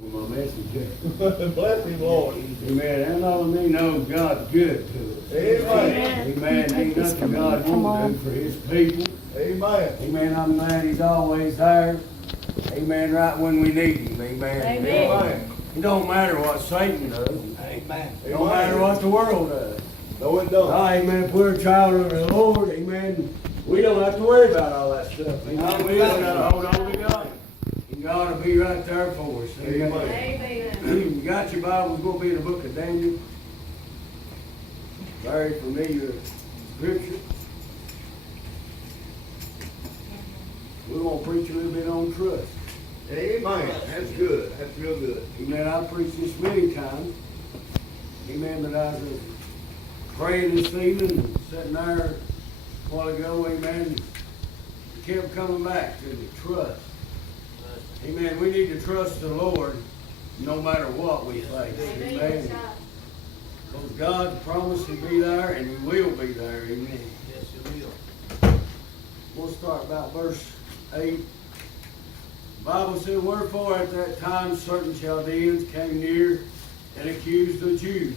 My message here. Bless him, Lord. Amen. And all of me knows God's good to us. Amen. Amen. Ain't nothing God won't do for his people. Amen. Amen. I'm glad he's always there. Amen. Right when we need him. Amen. Amen. It don't matter what Satan does. Amen. It don't matter what the world does. No, it don't. Amen. If we're a child of the Lord, amen, we don't have to worry about all that stuff. Amen. We just got to hold on to God. And God will be right there for us. Amen. Amen. You got your Bible, we're going to be in the book of Daniel. Very familiar scripture. We're going to preach a little bit on trust. Amen. That's good. That's real good. Amen. I've preached this many times. Amen. But I was praying this evening and sitting there a while ago. Amen. It kept coming back to the trust. Amen. We need to trust the Lord no matter what we face. Amen. Because God promised to be there and he will be there. Amen. Yes, He will. We'll start about verse 8. The Bible said, wherefore at that time certain Chaldeans came near and accused the Jews.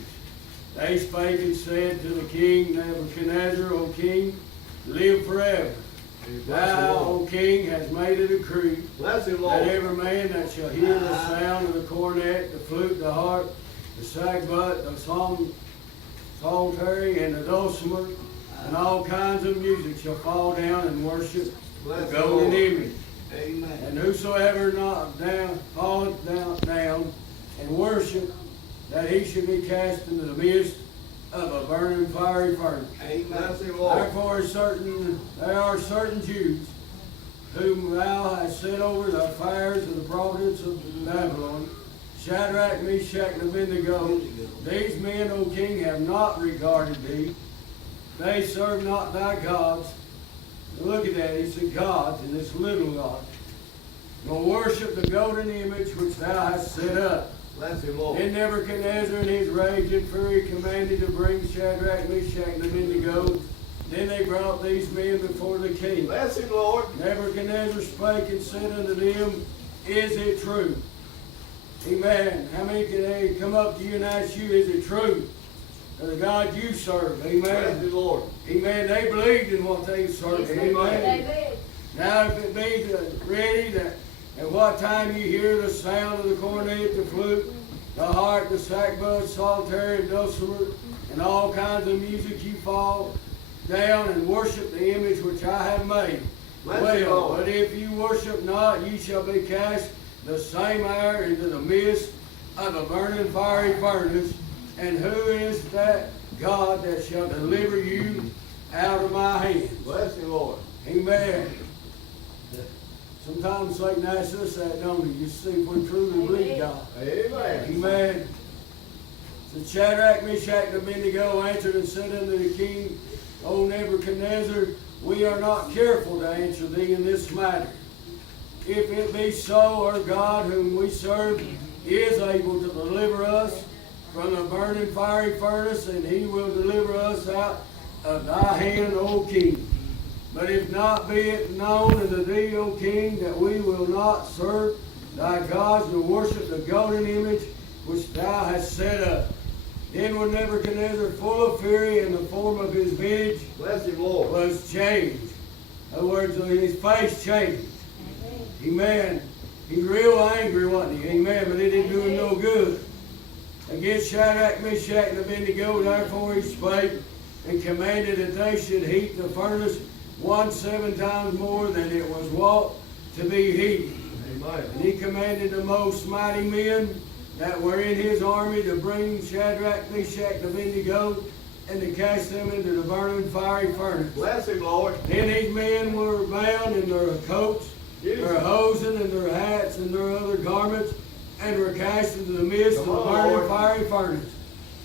They spake and said to the king Nebuchadnezzar, O king, live forever. Thou, O king, hast made a decree Bless him, Lord. that every man that shall hear the sound of the cornet, the flute, the harp, the sackbut, the psaltery, and the dulcimer, and all kinds of music shall fall down and worship the golden image. Amen. And whosoever falleth down and worship, that he should be cast into the midst of a burning fiery furnace. Amen. Bless him, Lord. Therefore there are certain Jews whom thou hast set over the fires of the province of Babylon, Shadrach, Meshach, and Abednego. These men, O king, have not regarded thee. They serve not thy gods. Now look at that. He said gods, and it's little God. Nor worship the golden image which thou hast set up. Bless him, Lord. Then Nebuchadnezzar in his rage and fury commanded to bring Shadrach, Meshach, and Abednego. Then they brought these men before the king. Bless him, Lord. Nebuchadnezzar spake and said unto them, is it true? Amen. How many can they come up to you and ask you, is it true? The God you serve. Amen. Bless him, Lord. Amen. They believed in what they served. Amen. Now if it be ready that at what time you hear the sound of the cornet, the flute, the harp, the sackbut, psaltery, and dulcimer, and all kinds of music, you fall down and worship the image which I have made. Well, but if you worship not, ye shall be cast the same hour into the midst of a burning fiery furnace. And who is that God that shall deliver you out of my hand? Bless him, Lord. Amen. Sometimes Satan asks us that, don't he? Just see if we truly believe God. Amen. Amen. So Shadrach, Meshach, and Abednego answered and said unto the king, O Nebuchadnezzar, we are not careful to answer thee in this matter. If it be so, our God whom we serve is able to deliver us from the burning fiery furnace, and he will deliver us out of thy hand, O king. But if not, be it known unto thee, O king, that we will not serve thy gods nor worship the golden image which thou hast set up. Then was Nebuchadnezzar full of fury, and the form of his visage Bless him, Lord. was changed. In other words, his face changed. Amen. He's real angry, wasn't he? Amen. But it didn't do him no good. Against Shadrach, Meshach, and Abednego, therefore he spake and commanded that they should heat the furnace 7 times more than it was wont to be heated. Amen. And he commanded the most mighty men that were in his army to bring Shadrach, Meshach, and Abednego and to cast them into the burning fiery furnace. Bless him, Lord. Then these men were bound in their coats, their hosen, and their hats, and their other garments, and were cast into the midst of the burning fiery furnace.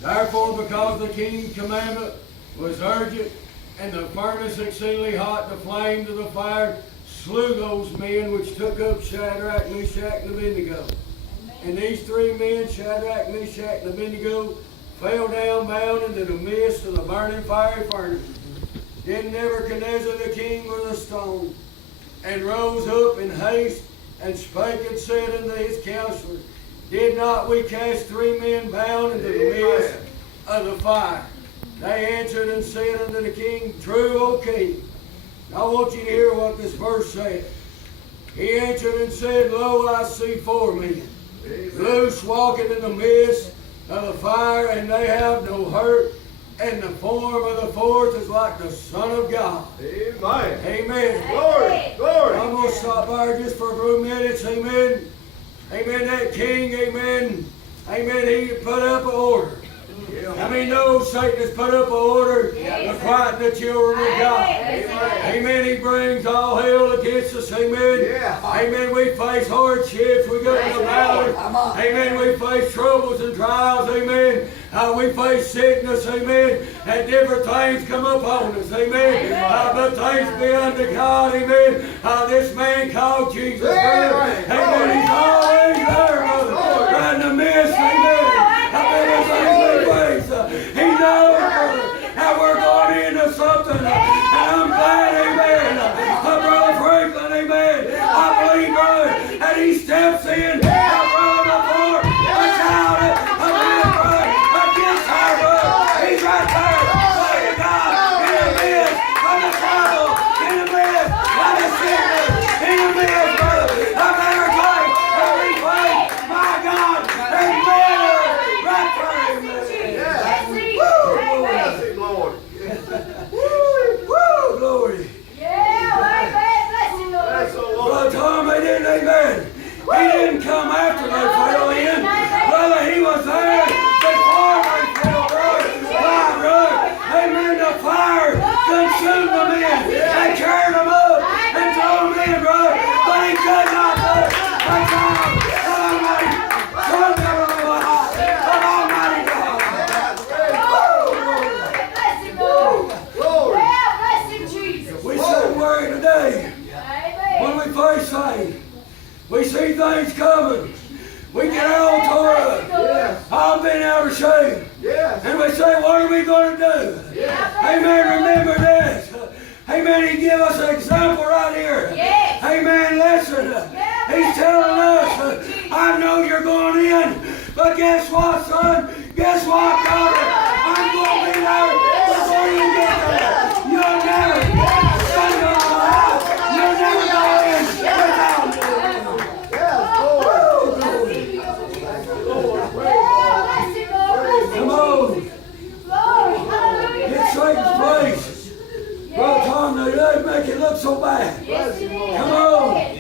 Therefore, because the king's commandment was urgent, and the furnace exceedingly hot, the flames of the fire slew those men which took up Shadrach, Meshach, and Abednego. And these 3 men, Shadrach, Meshach, and Abednego, fell down bound into the midst of the burning fiery furnace. Then Nebuchadnezzar the king was astonished, and rose up in haste, and spake and said unto his counselors, Did not we cast 3 men bound into the midst of the fire? They answered and said unto the king, True, O king. I want you to hear what this verse said. He answered and said, Lo, I see 4 men, loose walking in the midst of the fire, and they have no hurt, and the form of the 4th is like the Son of God. Amen. Amen. Glory. Glory. I'm going to stop there just for a few minutes. Amen. Amen. That king, amen. Amen. He put up an order. I mean, no, Satan has put up an order to quieten the children of God. Amen. He brings all hell against us. Amen. Amen. We face hardships. We go to the valley. Amen. We face troubles and trials. Amen. We face sickness. Amen. And different things come upon us. Amen. But thanks be unto God. Amen. This man called Jesus. Amen. He's always there, brother. Right in the midst. Amen. He knows how we're going into something, and I'm glad, amen. Brother Franklin, amen. I believe, brother, and he steps in, brother before a child, a man, brother, against our brother. He's right there, glory to God, in the midst of the trouble, in the midst of the sickness, in the midst, brother, of every place, every place, my God, there's better right there, amen. Lord. Woo, glory. Brother Tom, they didn't, amen. He didn't come after they fell in. Brother, he was there before they fell, brother. Why, brother? Amen. The fire consumed the men. They carried them up and threw them in, brother. But he could not do it. That's all. Almighty. Almighty God. We sit worry today. When we face things, we see things coming. We get all tore up. All been out of shape. And we say, what are we going to do? Amen. Remember this. Amen. He give us an example right here. Amen. Listen. He's telling us, I know you're going in, but guess what, son? Guess what, daughter? I'm going to be there before you get there. You'll never, son of a lie, you'll never go in without me. Come on. Get Satan's place. Brother Tom, they don't make it look so bad. Come on.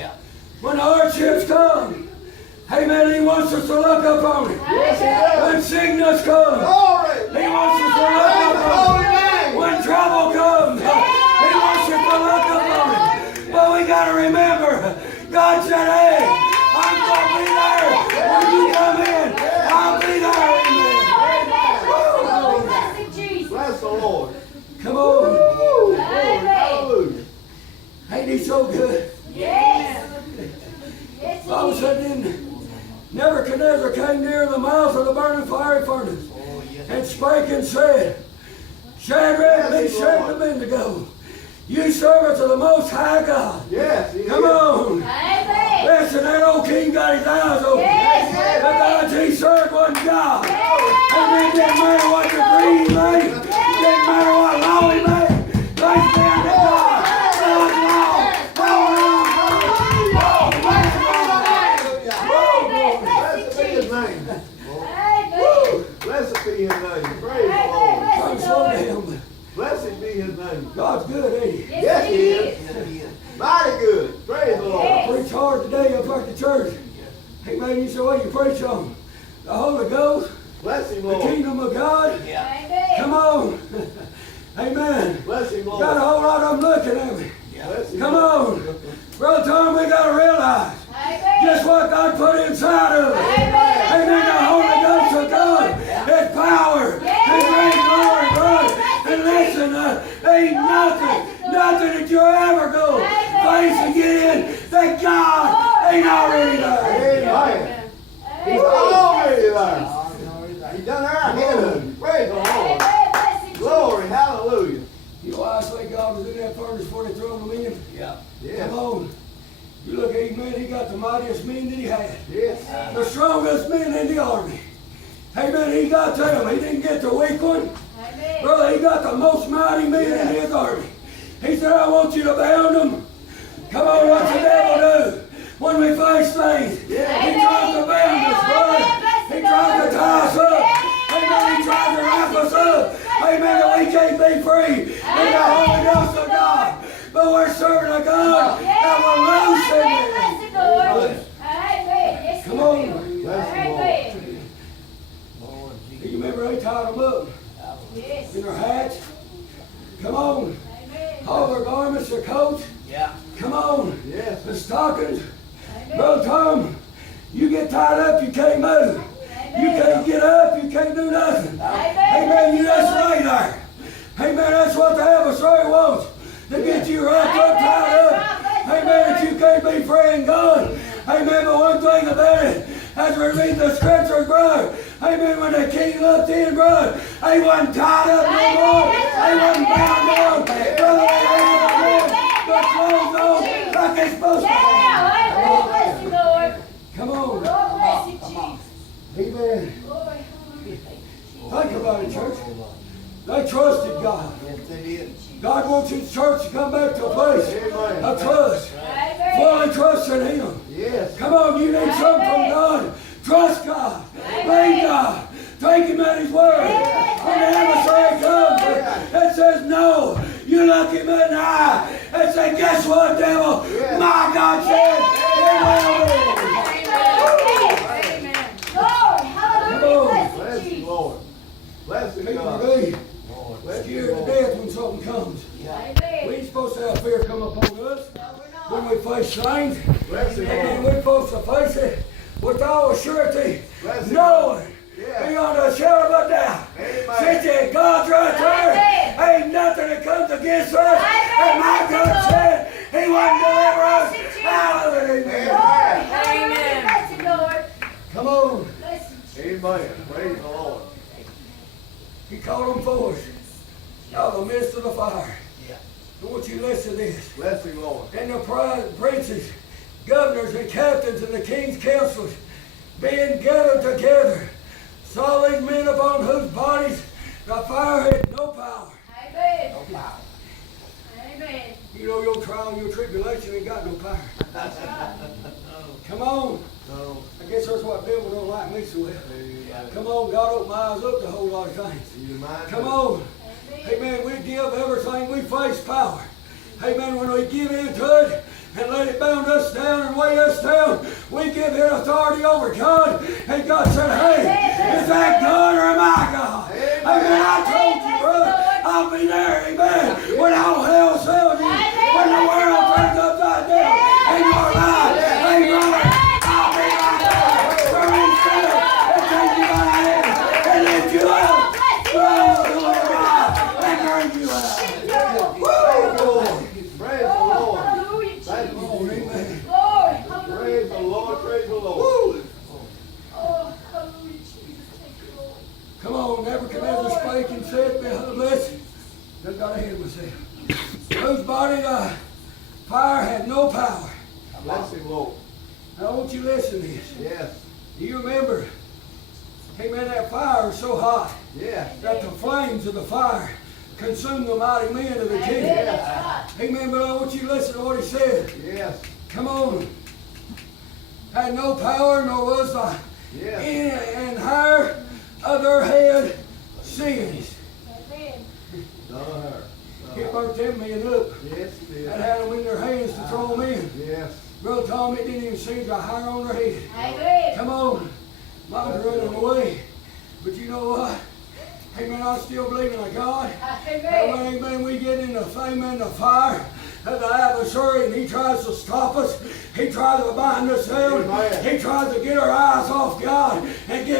When the hardships come, amen, he wants us to look up on it. When sickness comes, he wants us to look up on it. When trouble comes, he wants us to look up on it. But we got to remember, God said, hey, I'm going to be there when you come in. I'll be there. Amen. Bless the Lord. Come on. Hallelujah. Ain't he so good? Bible said then Nebuchadnezzar came near the mouth of the burning fiery furnace and spake and said, Shadrach, Meshach, and Abednego, you servants of the Most High God. Come on. Listen, that old king got his eyes open. The gods he served wasn't God. And it didn't matter what degree he made. It didn't matter what law he made. Thanks be unto God. God's law. Blessed be his name. Blessed be his name. Praise the Lord. I'm slow down. Blessed be his name. God's good, ain't he? Yes, he is. Mighty good. Praise the Lord. I preach hard today up at the church. Amen. You say, what do you preach on? The Holy Ghost. Bless him, The Lord. kingdom of God. Come on. Amen. Bless him, Lord. Got a whole lot of them looking at me. Bless him, Come Lord. on. Brother Tom, we got to realize just what God put inside of us. Amen. The Holy Ghost of God. His power. His great glory, brother. And listen, ain't nothing that you'll ever go face again that God ain't already there. Amen. He's already there. He's done our ahead of him. Praise the Lord. Glory. Hallelujah. You know why I say God was in that furnace before they threw him in? Yes. Come on. You look at him, man, he got the mightiest men that he had. Yes. The strongest men in the army. Amen. He got them. He didn't get the weak one. Amen. Brother, he got the most mighty men in his army. He said, I want you to bound them. Come on, what's the devil do? When we face things, he tries to bound us, brother. He tries to tie us up. Amen. He tries to wrap us up. Amen. That we can't be free in the Holy Ghost of God. But we're serving a God that will loose in it. Come on. Do you remember they tied them up in their hats? Come on. All their garments, their coats. Yeah. Come on. Yes. The stockings. Brother Tom, you get tied up, you can't move. You can't get up, you can't do nothing. Amen. You just lay there. Amen. That's what the adversary wants. To get you wrapped up, tied up. Amen. That you can't be free in God. Amen. But one thing about it, as we read the scriptures, brother. Amen. When the king looked in, brother, he wasn't tied up no more. He wasn't bound down. Brother, they had the clothes on like they're supposed to. Come on. Amen. Think about it, church. They trusted God. Yes, they did. God wants His church to come back to a place of trust. Fully trust in Him. Yes. Come on, you need something from God. Trust God. Believe God. Take Him at His word. When the adversary comes and says no, you look Him in the eye and say, guess what, devil? My God said it will be. Bless you, Lord. Bless you, People God. be Lord, bless you, scared to Lord. death when something comes. We ain't supposed to have fear come upon us when we face things. Bless you, And Lord. we're supposed to face it with all surety, Bless you, knowing Yeah. beyond a shadow of a doubt. Amen. Since that God's right there, ain't nothing that comes against us. And my God said He wouldn't deliver us out of it. Amen. Come on. Amen. Praise the Lord. He called them forth out of the midst of the fire. Yeah. I want you to listen to this. Bless you, Lord. And the princes, governors, and captains, and the king's counselors, being gathered together, saw these men upon whose bodies the fire had no power. No power. You know your trial and your tribulation ain't got no power. Come on. No. I guess that's why the devil don't like me so well. Yeah. Come on, God opened my eyes up to a whole lot of things. You mind? Come on. Amen. We give everything we face power. Amen. When we give in to it and let it bound us down and weigh us down, we give it authority over God. And God said, hey, is that God or am I God? Amen. I told you, brother, I'll be there. Amen. When all hell sells you, when the world turns upside down in your life, amen. I'll be right there. For Himself and take you by the hand and lift you up. And bring you out. Praise the Lord. Praise the Lord. Thank you, Oh, Jesus. amen. Praise the Lord. Praise the Lord. Come on, Nebuchadnezzar spake and said, bless. I've got ahead of myself. Whose body the fire had no power. Bless Him, Lord. Now I want you to listen to this. Yes. Do you remember? Amen, that fire was so hot Yes. that the flames of the fire consumed the mighty men of the king. Amen, but I want you to listen to what he said. Yes. Come on. Had no power, nor was the Yes. and higher of their head sins. None of her. It burnt them men up Yes, it did. and had them in their hands to throw them in. Yes. Brother Tom, it didn't even seem to hire on their head. Come on. Mine's running away. But you know what? Amen, I still believe in a God. Amen, amen. We get in the flame and the fire of the adversary and he tries to stop us. He tries to bind us down. Amen. He tries to get our eyes off God and get